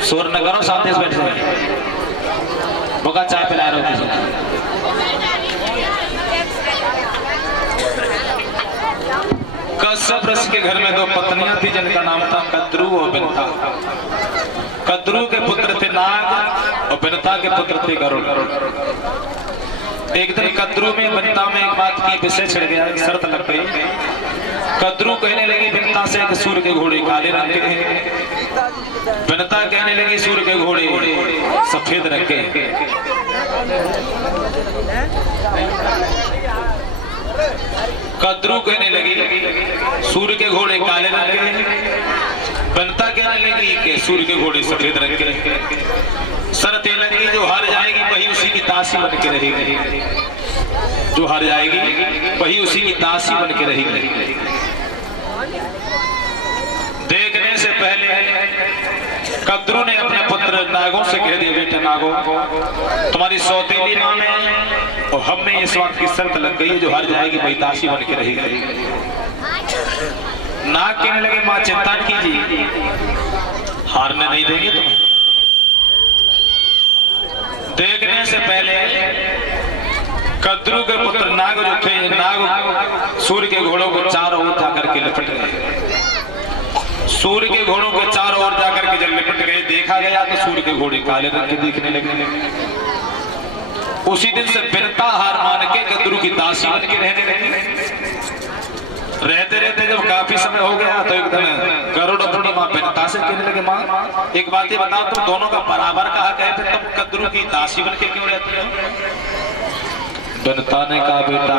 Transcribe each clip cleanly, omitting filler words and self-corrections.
शोर न करो, शांति से बैठ जाए। बोका चाय पिला रहे हो कश्यप ऋषि के घर में दो पत्नियां थी जिनका नाम था कद्रू और बिनता। कद्रू के पुत्र थे नाग और बिनता के पुत्र थे गरुड़। एक दिन कद्रू में बिनता में एक बात की विषय छिड़ गया, एक शर्त लग गई। कद्रू कहने लगी बिनता से कि सूर्य के घोड़े काले रंग के हैं। बिनता कहने लगी सूर्य के घोड़े सफेद रंग के हैं। कद्रू कहने लगी सूर्य के घोड़े काले रंग के हैं। बिनता कहने लगी कि सूर्य के घोड़े सफेद रंग के हैं। शर्त ये लगी जो हार जाएगी वही उसी की दासी बन के रहेगी। जो हार जाएगी वही उसी की दासी बन के रहेगी। देखने से पहले कद्रू ने अपने पुत्र नागों से कह दिया, बेटे नागों तुम्हारी सौतेली मां में और हम में इस बात की शर्त लग गई है जो हार जाएगी वही दासी बन के रहेगी। नाग कहने लगे मां चिंता कीजिए, हारने नहीं देंगे तुम्हें। देखने से पहले कद्रू के पुत्र नाग जो थे, नाग सूर्य के घोड़ों को चारों ओर जाकर के लिपट गए। सूर्य के घोड़ों को चारों ओर जाकर के जब लिपट गए, देखा गया तो सूर्य के घोड़े काले रंग के दिखने लगे। उसी दिन से बिनता हार मान के कद्रू की दासी बन के रहने लगी। रहते रहते जब काफी समय हो गया तो एक दिन गरुड़ अपनी मां बिनता से कहने लगे, मां एक बात ये बताओ, तुम दोनों का बराबर कहा कहते, तुम कद्रू की दासी बन के क्यों रहती हो? बिनता ने कहा, बेटा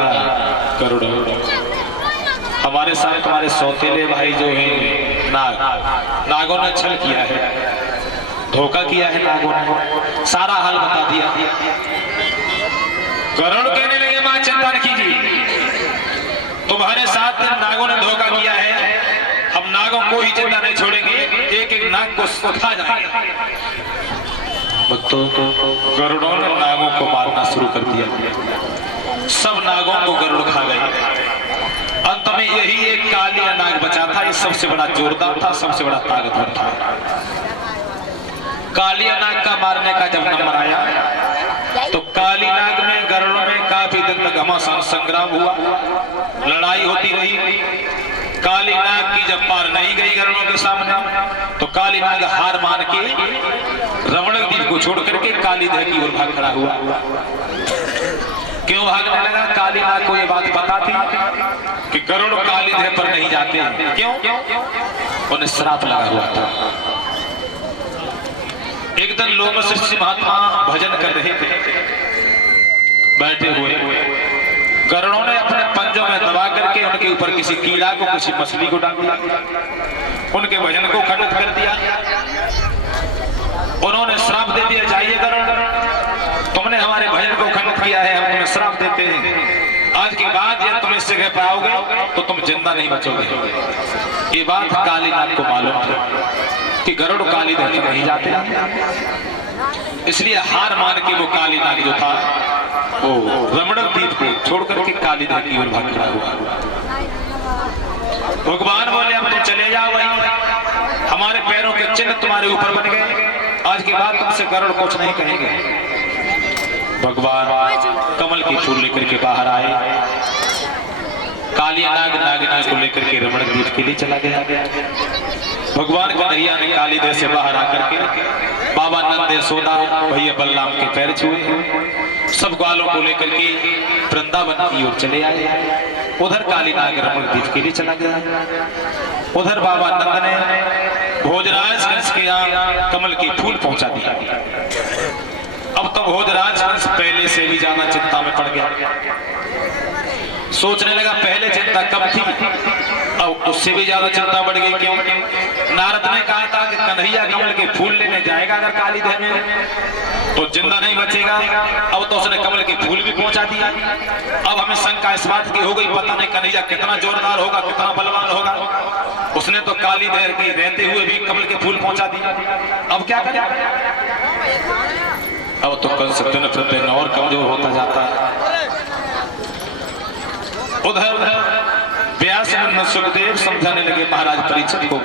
गरुड़ हमारे साथ तुम्हारे सौतेले भाई जो हैं नागों ने छल किया है, धोखा किया है। नागों ने सारा हाल बता दिया। गरुड़ कहने लगे मां चिंता न कीजिए, तुम्हारे साथ नागों ने धोखा किया है, हम नागों को ही चिंता नहीं छोड़ेंगे, एक एक नाग को खा जाएंगे। तो गरुड़ों ने नागों को मारना शुरू कर दिया। सब नागों को गरुड़ खा गए। अंत में यही एक कालिया नाग बचा था। ये सबसे बड़ा जोरदार था, सबसे बड़ा ताकतवर था। कालिया नाग का मारने का जब नंबर आया तो काली नाग में गरुड़ों में काफी दिन तक घमासान संग्राम हुआ, लड़ाई होती रही। काली नाग की जब पार नहीं गई गरुड़ों के सामने तो काली नाग हार मान के रमणक द्वीप को छोड़ करके कालीदेह की ओर भाग खड़ा हुआ। क्यों भागने लगा? काली नाग को ये बात पता थी कि गरुड़ कालीदेह पर नहीं जाते हैं। क्यों? उन्हें श्राप लगा हुआ था। एक दिन लोग ऋषि महात्मा भजन कर रहे थे, बैठे हुए गरुड़ों ने अपने पंजों में दबा करके उनके ऊपर किसी कीड़ा को, किसी मछली को डाल दिया, उनके भजन को खंडित कर दिया। उन्होंने श्राप दे दिया, जाइए गरुड़ तुमने हमारे भजन को खंडित किया है, हम तुम्हें श्राप देते हैं, आज के बाद यदि तुम इस जगह पर आओगे तो तुम जिंदा नहीं बचोगे। ये बात काली नाग को मालूम थी कि गरुड़ कालीदेह पर नहीं जाते, इसलिए हार मान के वो काली नाग जो था वो रमणक द्वीप को छोड़ करके कालीदेह की ओर भाग खड़ा हुआ। भगवान बोले अब तुम चले जाओ, वहीं हमारे पैरों के चिन्ह तुम्हारे ऊपर बन गए, आज के बाद तुमसे गरुड़ कुछ नहीं कहेंगे। भगवान कमल के फूल लेकर के बाहर आए। काली नाग नागिनी को लेकर के रमणक द्वीप के लिए चला गया। भगवान कन्हैया ने कालीदेह से बाहर आकर के बाबा नंद यशोदा भैया बलराम के पैर छुए, सब ग्वालों को लेकर के वृंदावन की ओर चले आए। उधर काली नाग रमणक द्वीप के लिए चला गया। उधर बाबा नंद ने भोजराज हंस के यहाँ कमल के फूल पहुंचा दिया। अब तो भोजराज हंस पहले से भी ज्यादा चिंता में पड़ गया। सोचने लगा पहले चिंता कम थी, अब उससे भी ज्यादा चिंता बढ़ गई। क्यों? नारद ने कहा था कि कन्हैया कमल के फूल लेने जाएगा अगर कालीदेह में तो जिंदा नहीं बचेगा। अब तो उसने कमल के फूल भी पहुंचा दिया। अब हमें शंका इस बात की हो गई, पता नहीं कन्हैया कितना जोरदार होगा, कितना बलवान होगा। उसने तो कालीदेह के रहते हुए भी कमल के फूल पहुंचा दिया। अब क्या करें? अब तो कल से दिन और कमजोर होता जाता है। उधर व्यास मुनि सुखदेव समझाने लगे महाराज परीक्षित को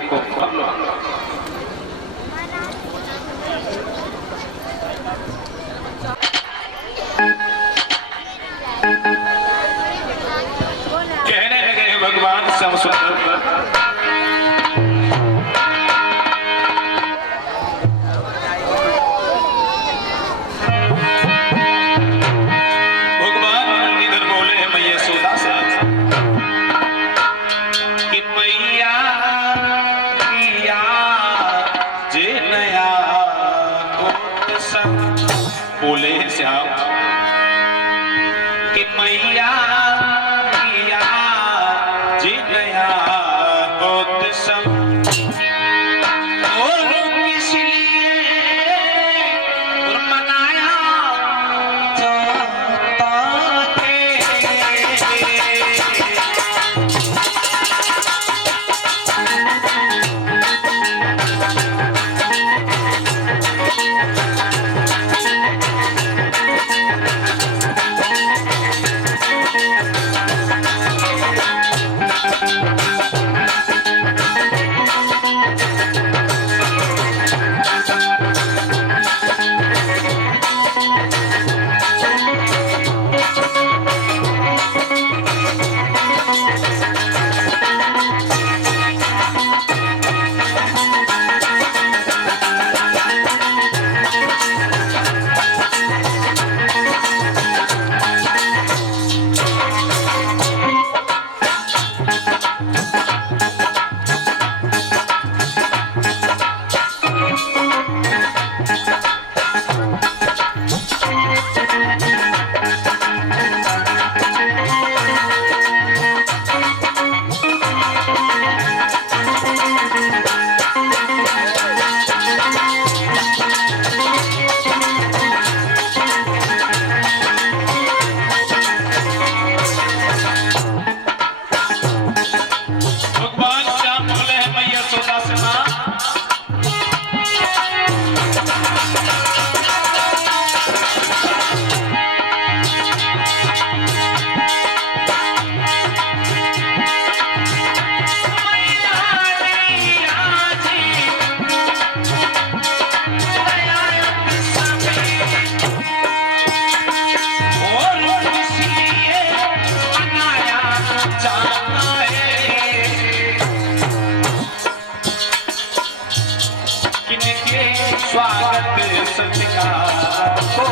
स्वागत सत्कार को,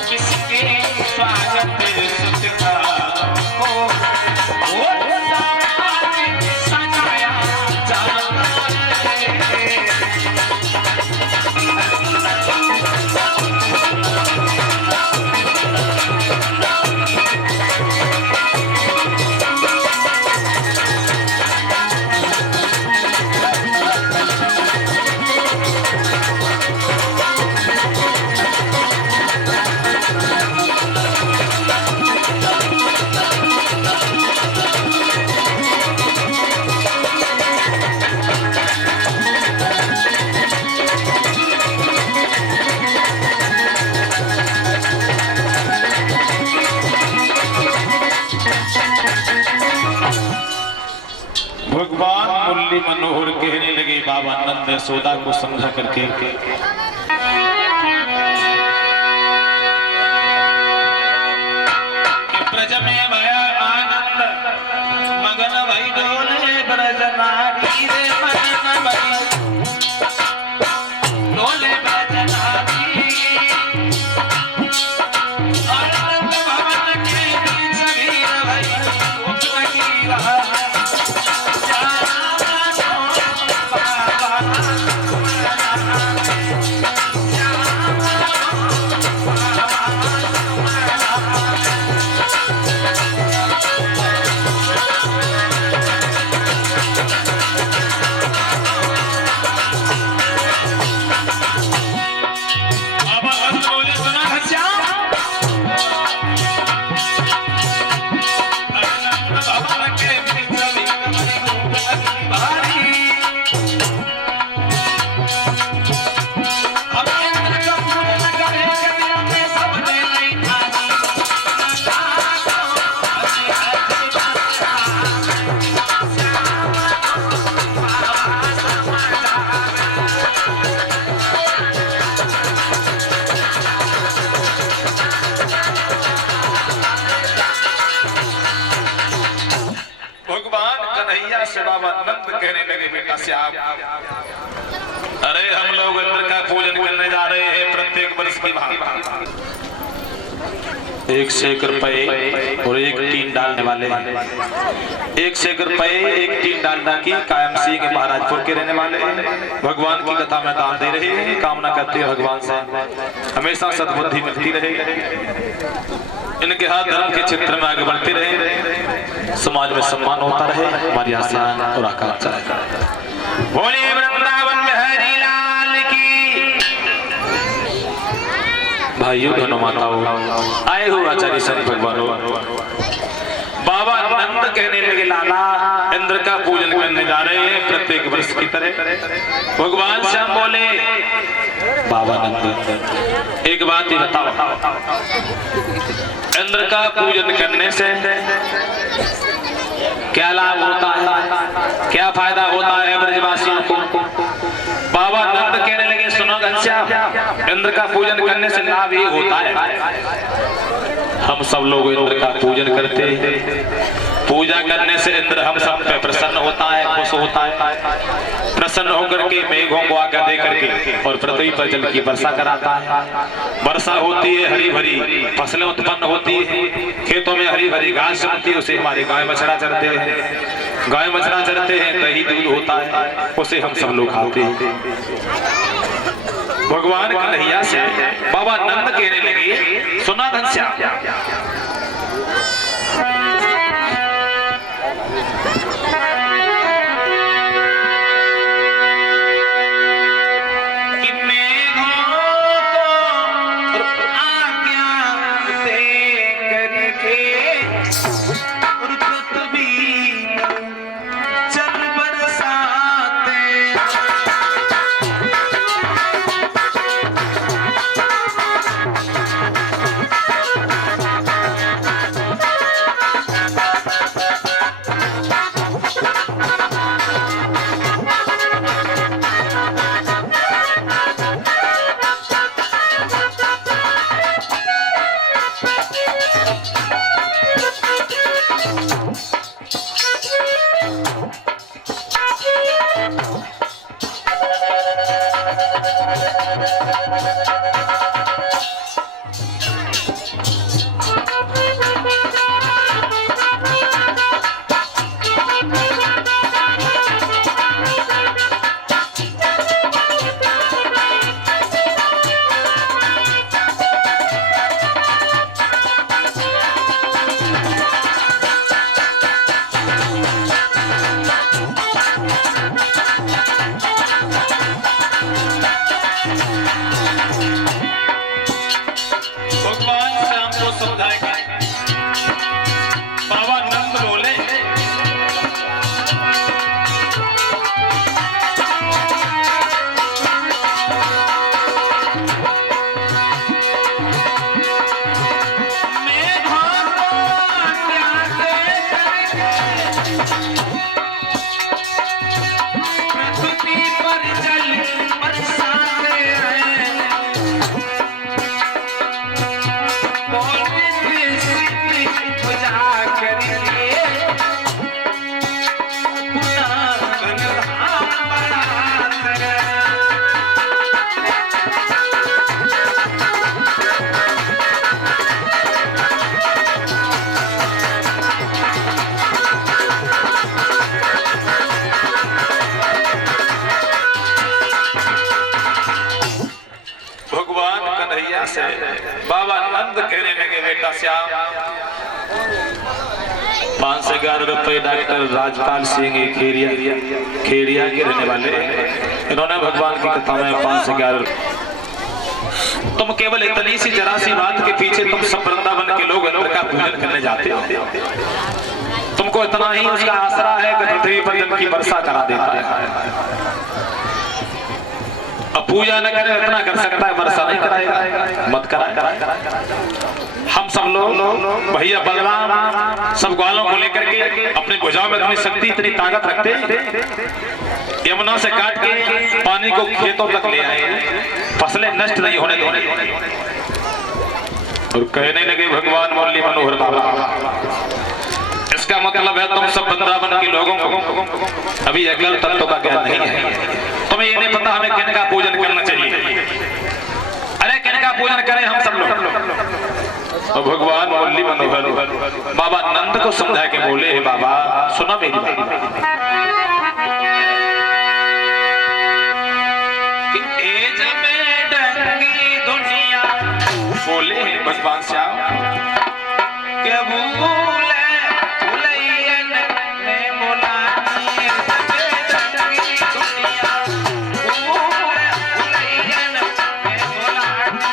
किसके स्वागत सत्कार को सजाया जाता है। भगवान मुरली मनोहर कहने लगे बाबा नंद यशोदा को समझा करके, ब्रज में भया आनंद मगन भई डोले ब्रज नारी रे मगन भई डोले ब्रज नारी, आनंद भवन के बीच वीर भई उठ की रहा नंद कहने लगे बेटा श्याम, अरे हम लोग इंद्र का पूजन करने जा रहे हैं प्रत्येक वर्ष की भांति, 1 सैकड़ रुपए और 1 टीन डालने वाले, 1 सैकड़ रुपए 1 टीन डालना की कायम सिंह महाराजपुर के रहने वाले भगवान की कथा में दान दे रहे हैं। कामना करते हैं भगवान से हमेशा सद्बुद्धि मिलती रहे, इनके हाथ धर्म के क्षेत्र में आगे बढ़ते रहे, समाज में सम्मान होता रहे, हमारी आशा और आकांक्षा है। बोले वृंदावन बिहारी लाल की। भाइयों दोनों माताओं आए हो आचार्य संत भगवानों, बाबा नंद कहने लगे लाला इंद्र का पूजन करने जा रहे हैं प्रत्येक वर्ष की तरह। भगवान श्याम बोले बाबा नंद एक बात ही बताओ, इंद्र का पूजन करने से क्या लाभ होता है, क्या फायदा होता है ब्रजवासियों को? बाबा नंद कहने लगे सुनो घनश्याम, इंद्र का पूजन करने से लाभ ये होता है हम सब लोग इंद्र का पूजन करते हैं, पूजा करने से इंद्र हम सब पे प्रसन्न होता है, खुश होता है, प्रसन्न होकर के मेघों को आज्ञा दे करके और पृथ्वी पर जल की वर्षा कराता है। वर्षा होती है, हरी भरी फसलें उत्पन्न होती है, खेतों में हरी भरी घास होती है, उसे हमारे गाय बछड़ा चरते हैं, गाय बछड़ा चरते हैं, दही दूध होता है, उसे हम सब लोग खाते हैं। भगवान कन्हैया से बाबा नंद कहने लगे सुना घनश्याम, से बाबा नंद कहने लगे, बेटा श्याम 5 से 11 रुपए डॉक्टर राजपाल सिंह खेड़िया के रहने वाले, इन्होंने भगवान की कथा में 5 से 11 तुम केवल इतनी सी जरा सी बात के पीछे तुम सब वृंदावन के लोग अंदर का पूजन करने जाते हो। तुमको इतना ही उसका आसरा है कि पृथ्वी पर जल की वर्षा करा देता है। अब पूजा न करे इतना कर सकता है, वर्षा नहीं कराएगा, मत कराएगा। हम सब लोग भैया बलराम सब ग्वालों को लेकर के अपने भुजाओं में इतनी शक्ति इतनी ताकत रखते, यमुना से काट के पानी को खेतों तक ले आए, फसलें नष्ट नहीं होने दें। और कहने लगे भगवान मुरली मनोहर बाबा, इसका मतलब है तुम सब वृंदावन के लोगों को अभी अकल तत्व का ज्ञान नहीं है। तुम्हें ये नहीं पता हमें किन का पूजन करना चाहिए। अरे किन का पूजन करें हम सब लोग। और भगवान मुरली मनोहर बाबा नंद को समझा के बोले, बाबा सुनो मेरी बात, बोले हैं भगवान श्याम क्या भूले भुलैयन में बुलानी दुनिया, भूले भुलैयन में बुलानी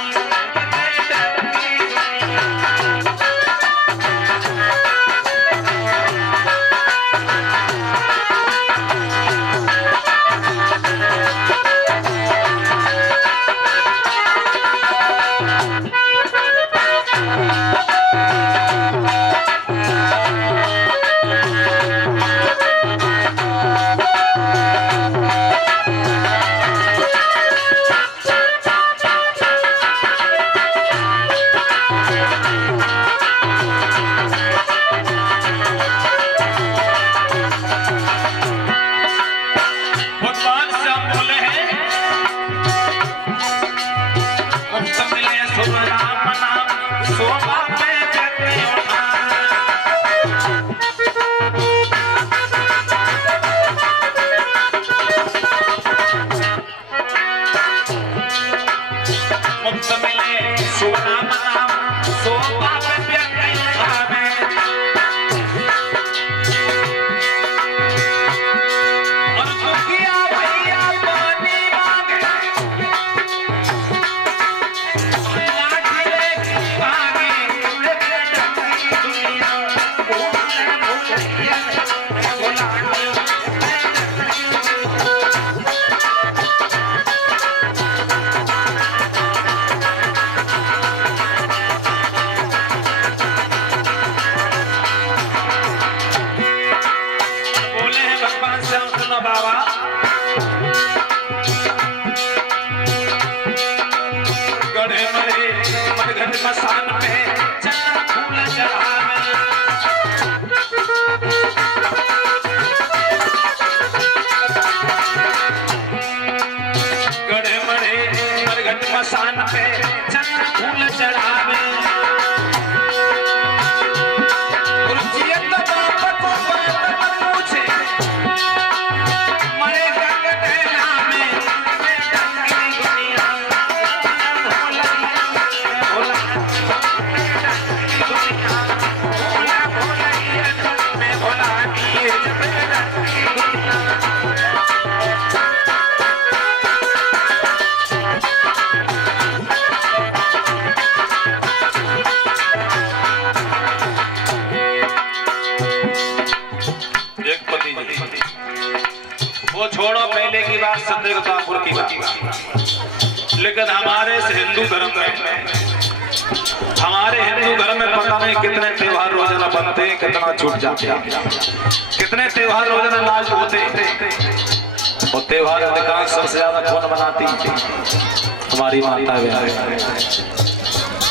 छोड़ो पहले की बात, संदेह कापुर की बात। लेकिन हमारे हिंदू धर्म में, हमारे हिंदू धर्म में पता नहीं कितने त्योहार रोजाना बनते हैं, कितना छूट जाते हैं, कितने त्योहार रोजाना लाज होते हैं। और त्योहार अधिकांश सबसे ज्यादा कौन बनाती है? हमारी माता है।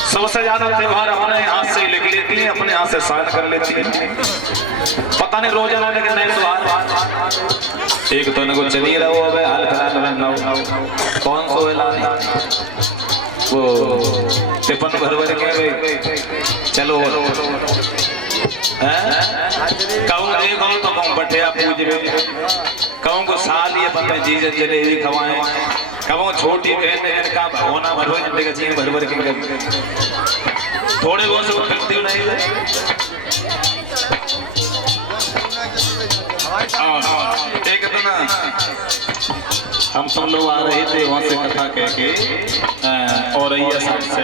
सबसे ज्यादा त्योहार अपने हाथ से लिख लेती है, अपने हाथ से साइन कर लेती है। पता नहीं रोजाना लेकिन नहीं त्योहार एक तो को चली रहो। अब हाल फिलहाल में कौन सो ऐलान वो टिफन भर भर के चलो कहूँ देखो तो कहूँ बठिया पूज कहूँ को साल ये पता चीज जलेबी खवाएं, कहूँ छोटी बहन का होना भर भर के थोड़े बहुत से फिरती नहीं एक तो ना हम सब लोग आ रहे थे वहां से कथा कह के और से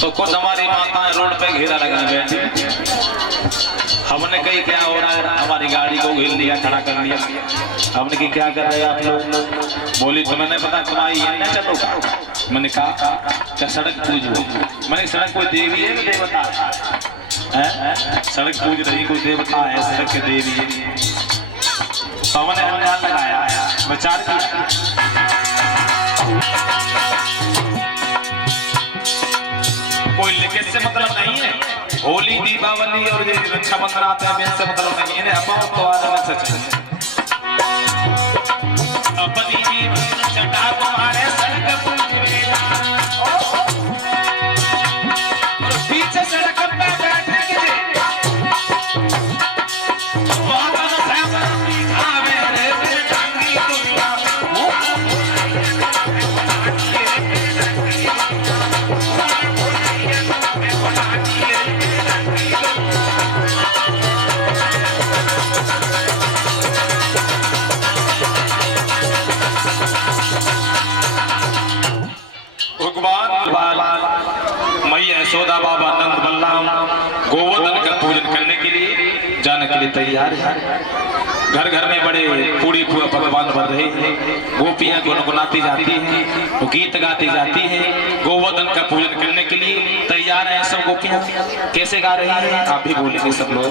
तो कुछ हमारी माताएं रोड पे घेरा लगाए बैठी। हमने कही क्या हो रहा है? हमारी गाड़ी को घेर लिया, खड़ा कर लिया। हमने कही क्या कर रहे हैं आप लोग? बोली तुम्हें नहीं पता तुम्हारी ये न चलो का? मैंने कहा क्या सड़क पूजो? मैंने सड़क कोई देवी है देवता है? सड़क पूज रही कोई देवता है, सड़क के देवी है। तो हमने अनुमान लगाया, विचार किया। कोई लिखित से मतलब नहीं है। होली दीपावली और ये रक्षाबंधन आते हैं इससे मतलब नहीं, इन्हें अपाओ तो अलग से चाहिए। अपनी चटा तुम्हारे सड़क पीछे सड़क पे बैठेंगे मैया यशोदा बाबा नंद बलराम गोवर्धन का पूजन करने के लिए जाने के लिए तैयार है। घर घर में बड़े पूरी पूरा पकवान बन रहे हैं। गोपियां गुनगुनाती जाती हैं, गीत गाती जाती हैं। गोवर्धन का पूजन करने के लिए तैयार है सब गोपियां। कैसे गा रही हैं आप भी बोलेंगे सब लोग।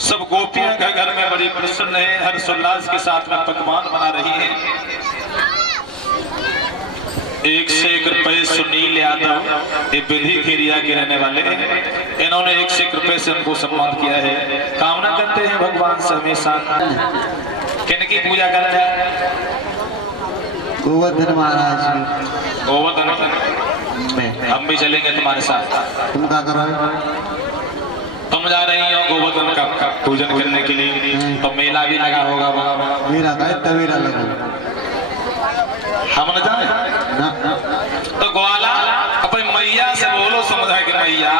सब गोपियां घर घर में बड़ी प्रसन्न है, हर्षोल्लास के साथ में पकवान बना रही है। एक से एक रुपये सुनील यादव ये विधि खेरिया के रहने वाले हैं। इन्होंने 101 रुपए से उनको सम्मान किया है। कामना करते हैं भगवान से हमेशा किनकी पूजा करते हैं? गोवर्धन महाराज की। गोवर्धन हम भी चलेंगे तुम्हारे साथ। तुम क्या करोगे? तुम जा रही हो गोवर्धन का पूजन करने के लिए, तो मेला भी लगा होगा वहाँ। मेरा का तवेरा लगा हम न जाए ना। तो ग्वाला अपनी मैया से बोलो, समझा कि मैया